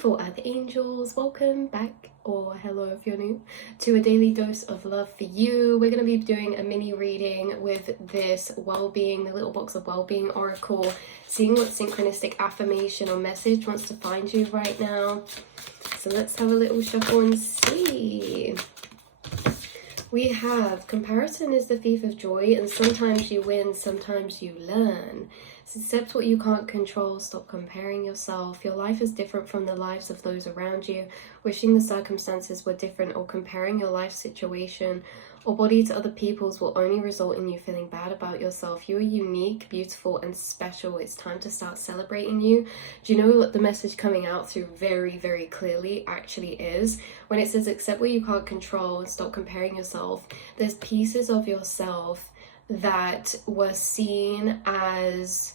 beautiful earth angels, welcome back, or hello if you're new, to a daily dose of love for you. We're going to be doing a mini reading with this well-being, the little box of well-being oracle, seeing what synchronistic affirmation or message wants to find you right now. So let's have a little shuffle and see. We have comparison is the thief of joy, and sometimes you win, sometimes you learn. So accept what you can't control, stop comparing yourself. Your life is different from the lives of those around you. Wishing the circumstances were different or comparing your life situation or body to other people's will only result in you feeling bad about yourself. You are unique, beautiful, and special. It's time to start celebrating you. Do you know what the message coming out through very, very clearly actually is? When it says accept what you can't control and stop comparing yourself, there's pieces of yourself that were seen as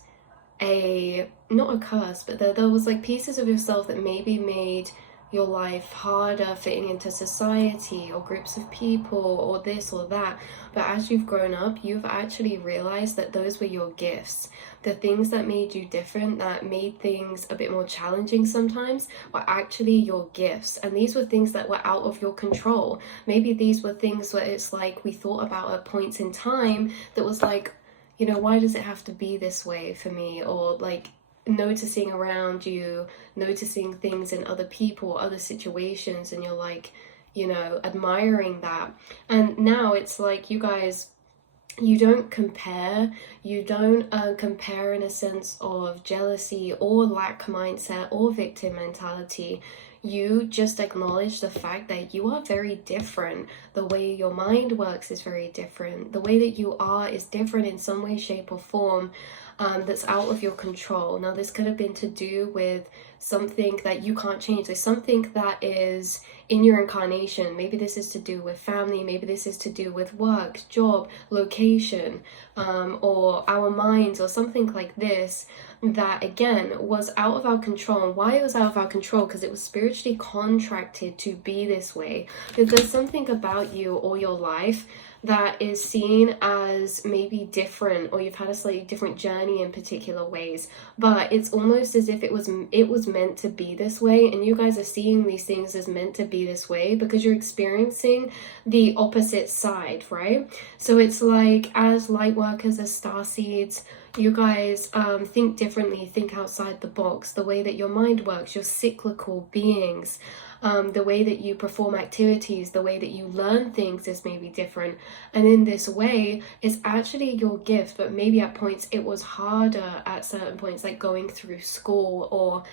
not a curse, but there was like pieces of yourself that maybe made your life harder fitting into society or groups of people or this or that. But as you've grown up, you've actually realized that those were your gifts. The things that made you different, that made things a bit more challenging sometimes, were actually your gifts. And these were things that were out of your control. Maybe these were things where it's like we thought about at points in time that was like, you know, why does it have to be this way for me? Or like noticing around you, noticing things in other people, other situations, and you're like, you know, admiring that. And now it's like you guys, you don't compare. You don't compare in a sense of jealousy or lack mindset or victim mentality. You just acknowledge the fact that you are very different. The way your mind works is very different. The way that you are is different in some way, shape, or form. That's out of your control. Now, this could have been to do with something that you can't change. There's something that is in your incarnation. Maybe this is to do with family. Maybe this is to do with work, job, location, or our minds, or something like this that, again, was out of our control. And why it was out of our control? Because it was spiritually contracted to be this way. Because there's something about you or your life that is seen as maybe different, or you've had a slightly different journey in particular ways, but it's almost as if it was meant to be this way, and you guys are seeing these things as meant to be this way because you're experiencing the opposite side, right? So it's like, as light workers, as star seeds, you guys think differently, think outside the box. The way that your mind works, you're cyclical beings. The way that you perform activities, the way that you learn things is maybe different. And in this way, it's actually your gift, but maybe at points it was harder at certain points, like going through school or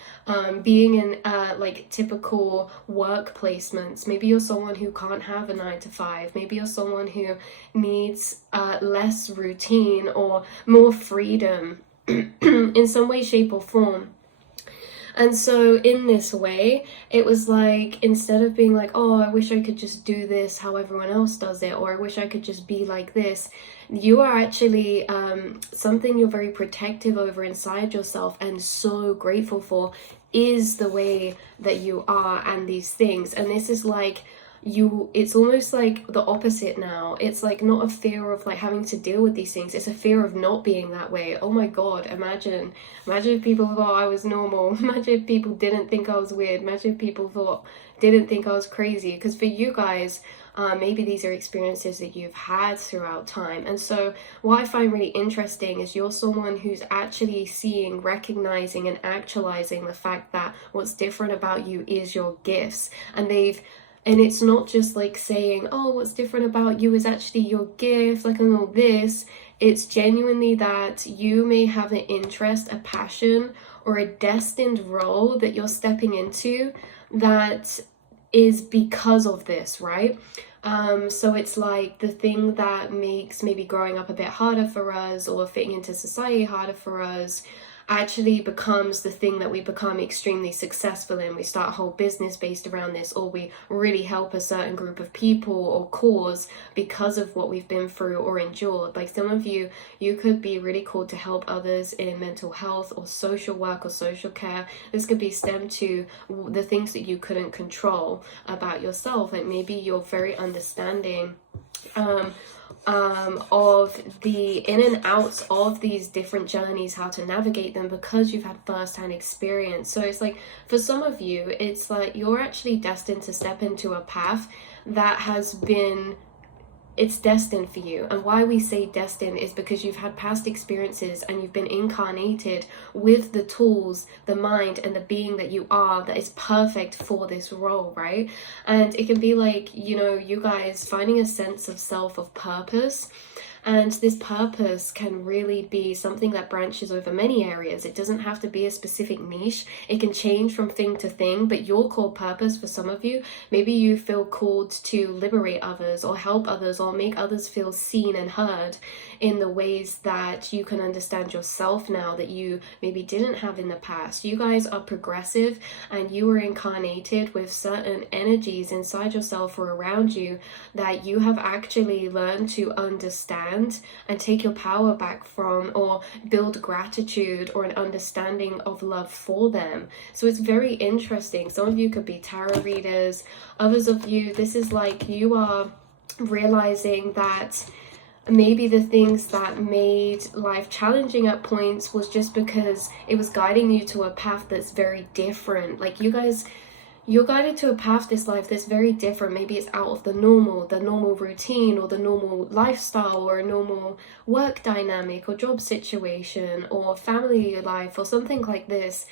being in like typical work placements. Maybe you're someone who can't have a 9 to 5. Maybe you're someone who needs less routine or more freedom in some way, shape, or form. And so in this way, it was like, instead of being like, oh, I wish I could just do this how everyone else does it, or I wish I could just be like this, you are actually something you're very protective over inside yourself and so grateful for is the way that you are and these things. And this is like, it's almost like the opposite now. It's like not a fear of like having to deal with these things, it's a fear of not being that way. Oh my god, imagine if people thought I was normal. Imagine if people didn't think I was weird. Imagine if people didn't think I was crazy. Because for you guys, maybe these are experiences that you've had throughout time. And so what I find really interesting is you're someone who's actually seeing, recognizing, and actualizing the fact that what's different about you is your gifts. And it's not just like saying, oh, what's different about you is actually your gift, like, and all this. It's genuinely that you may have an interest, a passion, or a destined role that you're stepping into that is because of this, right? So it's like the thing that makes maybe growing up a bit harder for us or fitting into society harder for us actually becomes the thing that we become extremely successful in. We start a whole business based around this, or we really help a certain group of people or cause because of what we've been through or endured. Like some of you could be really called to help others in mental health or social work or social care. This could be stemmed to the things that you couldn't control about yourself. Like maybe you're very understanding of the in and outs of these different journeys, how to navigate them, because you've had first-hand experience. So it's like, for some of you, it's like you're actually destined to step into a path that has been, it's destined for you. And why we say destined is because you've had past experiences and you've been incarnated with the tools, the mind, and the being that you are, that is perfect for this role, right? And it can be like, you know, you guys finding a sense of self, of purpose. And this purpose can really be something that branches over many areas. It doesn't have to be a specific niche. It can change from thing to thing, but your core purpose for some of you, maybe you feel called to liberate others or help others or make others feel seen and heard in the ways that you can understand yourself now that you maybe didn't have in the past. You guys are progressive and you were incarnated with certain energies inside yourself or around you that you have actually learned to understand and take your power back from, or build gratitude or an understanding of love for them. So it's very interesting. Some of you could be tarot readers. Others of you, this is like you are realizing that maybe the things that made life challenging at points was just because it was guiding you to a path that's very different. Like you guys, you're guided to a path this life that's very different. Maybe it's out of the normal routine, or the normal lifestyle, or a normal work dynamic or job situation or family life or something like this.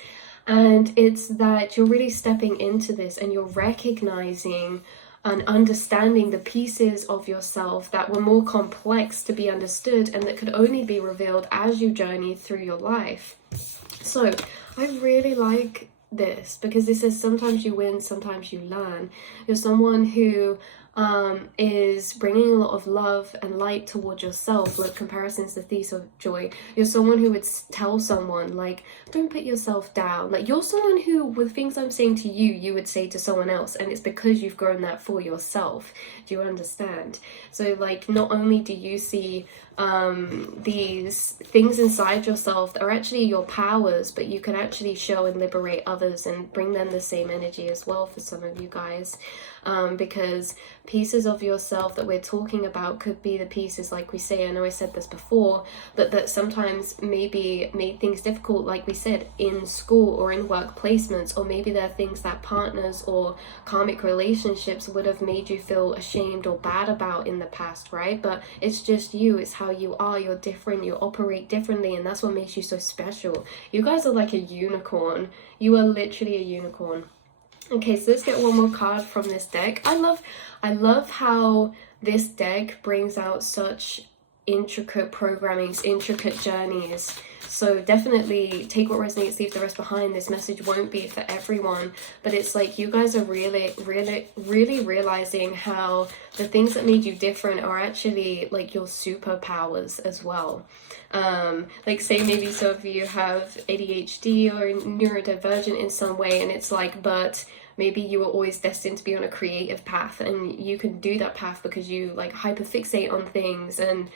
And it's that you're really stepping into this and you're recognizing and understanding the pieces of yourself that were more complex to be understood and that could only be revealed as you journey through your life. So I really like this, because this is sometimes you win, sometimes you learn. You're someone who is bringing a lot of love and light towards yourself. Like, comparison's the thief of joy. You're someone who would tell someone, like, don't put yourself down. Like, you're someone who, with things I'm saying to you, you would say to someone else, and it's because you've grown that for yourself. Do you understand? So, like, not only do you see these things inside yourself that are actually your powers, but you can actually show and liberate others and bring them the same energy as well for some of you guys. Because pieces of yourself that we're talking about could be the pieces, like we say, I know I said this before, but that sometimes maybe made things difficult, like we said, in school or in work placements, or maybe there are things that partners or karmic relationships would have made you feel ashamed or bad about in the past, right? But it's just you, it's how you are, you're different, you operate differently, and that's what makes you so special. You guys are like a unicorn. You are literally a unicorn. Okay, so let's get one more card from this deck. I love how this deck brings out such intricate programmings, intricate journeys. So definitely take what resonates, leave the rest behind. This message won't be for everyone, but it's like you guys are really realizing how the things that made you different are actually like your superpowers as well. Like, say maybe some of you have ADHD or neurodivergent in some way, and it's like, but maybe you were always destined to be on a creative path, and you can do that path because you like hyperfixate on things, and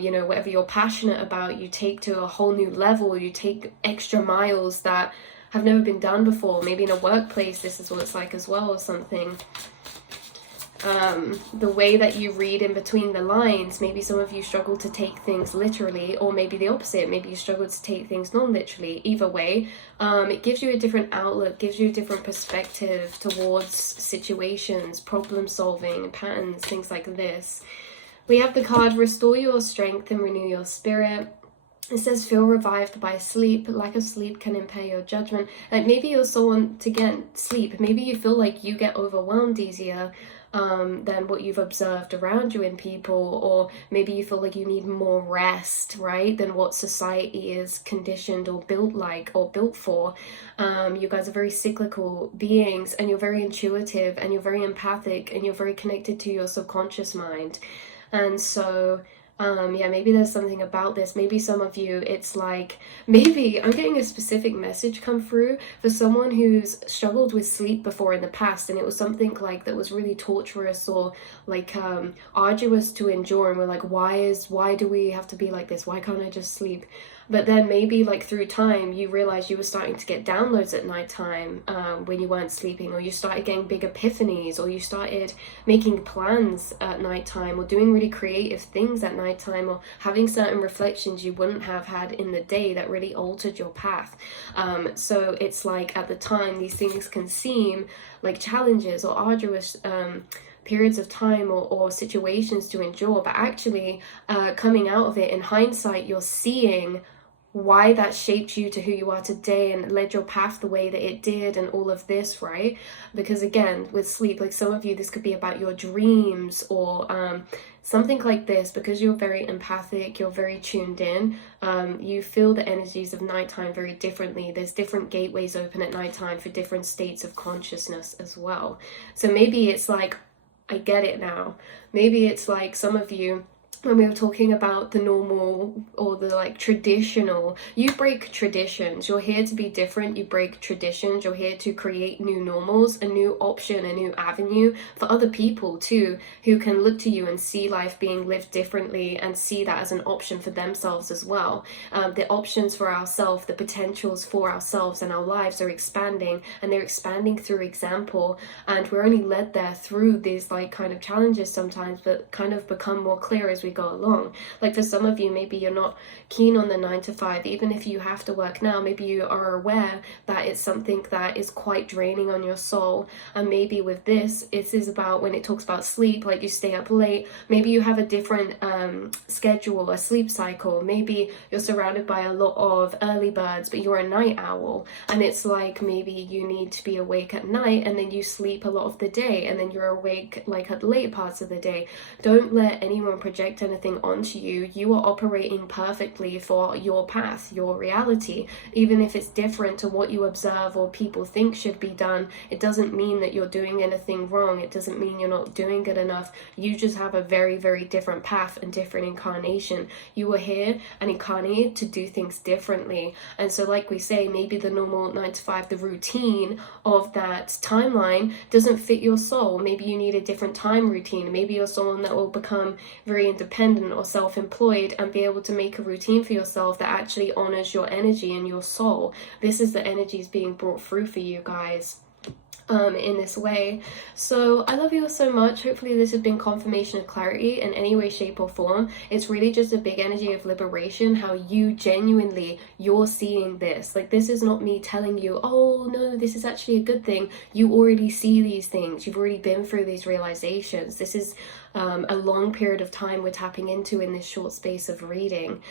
you know, whatever you're passionate about, you take to a whole new level. You take extra miles that have never been done before. Maybe in a workplace, this is what it's like as well, or something. The way that you read in between the lines, maybe some of you struggle to take things literally, or maybe the opposite, maybe you struggle to take things non-literally. Either way, it gives you a different outlook, gives you a different perspective towards situations, problem solving, patterns, things like this. We have the card Restore Your Strength and Renew Your Spirit. It says feel revived by sleep. Lack of sleep can impair your judgment. Like, maybe you're someone to get sleep. Maybe you feel like you get overwhelmed easier than what you've observed around you in people, or maybe you feel like you need more rest, right, than what society is conditioned or built like or built for. You guys are very cyclical beings, and you're very intuitive, and you're very empathic, and you're very connected to your subconscious mind. And so yeah, maybe there's something about this. Maybe some of you, it's like, maybe I'm getting a specific message come through for someone who's struggled with sleep before in the past, and it was something like that was really torturous or like arduous to endure, and we're like, why do we have to be like this? Why can't I just sleep? but then maybe like through time you realized you were starting to get downloads at nighttime when you weren't sleeping, or you started getting big epiphanies, or you started making plans at nighttime, or doing really creative things at nighttime, or having certain reflections you wouldn't have had in the day that really altered your path. So it's like at the time these things can seem like challenges or arduous periods of time or situations to endure, but actually coming out of it in hindsight, you're seeing why that shaped you to who you are today and led your path the way that it did, and all of this, right? Because again, with sleep, like some of you, this could be about your dreams or something like this, because you're very empathic, you're very tuned in, you feel the energies of nighttime very differently. There's different gateways open at nighttime for different states of consciousness as well. So maybe it's like, I get it now. Maybe it's like some of you, when we were talking about the normal or the like traditional, you break traditions. You're here to be different. You break traditions. You're here to create new normals, a new option, a new avenue for other people too, who can look to you and see life being lived differently and see that as an option for themselves as well. The options for ourselves, the potentials for ourselves and our lives are expanding, and they're expanding through example, and we're only led there through these like kind of challenges sometimes, but kind of become more clear as we go along. Like for some of you, maybe you're not keen on the 9 to 5, even if you have to work now. Maybe you are aware that it's something that is quite draining on your soul, and maybe with this, it is about, when it talks about sleep, like you stay up late, maybe you have a different schedule, a sleep cycle. Maybe you're surrounded by a lot of early birds, but you're a night owl, and it's like maybe you need to be awake at night and then you sleep a lot of the day, and then you're awake like at the late parts of the day. Don't let anyone project anything onto you. You are operating perfectly for your path, your reality. Even if it's different to what you observe or people think should be done, it doesn't mean that you're doing anything wrong. It doesn't mean you're not doing good enough. You just have a very, very different path and different incarnation. You were here and incarnated to do things differently. And so like we say, maybe the normal 9 to 5, the routine of that timeline doesn't fit your soul. Maybe you need a different time routine. Maybe you're someone that will become very independent or self-employed and be able to make a routine for yourself that actually honors your energy and your soul. This is the energies being brought through for you guys in this way. So I love you all so much. Hopefully this has been confirmation of clarity in any way, shape or form. It's really just a big energy of liberation, how you genuinely, you're seeing this. Like, this is not me telling you, oh no, this is actually a good thing. You already see these things. You've already been through these realizations. This is a long period of time we're tapping into in this short space of reading.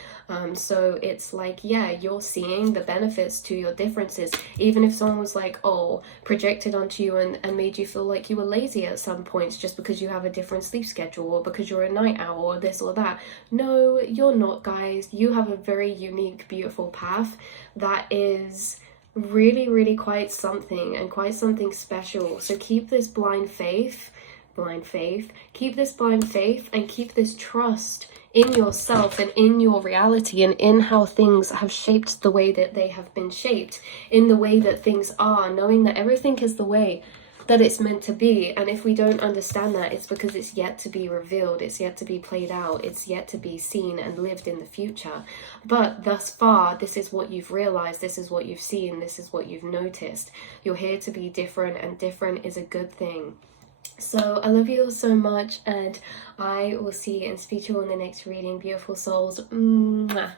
So it's like, yeah, you're seeing the benefits to your differences. Even if someone was like, oh, projected onto you and made you feel like you were lazy at some points just because you have a different sleep schedule or because you're a night owl or this or that. No, you're not, guys. You have a very unique, beautiful path that is really, really quite something, and quite something special. So keep this blind faith, keep this blind faith and keep this trust in yourself and in your reality and in how things have shaped the way that they have been shaped, in the way that things are, knowing that everything is the way that it's meant to be. And if we don't understand that, it's because it's yet to be revealed, it's yet to be played out, it's yet to be seen and lived in the future. But thus far, this is what you've realized, this is what you've seen, this is what you've noticed. You're here to be different, and different is a good thing. So I love you all so much, and I will see and speak to you on the next reading, beautiful souls. Mwah.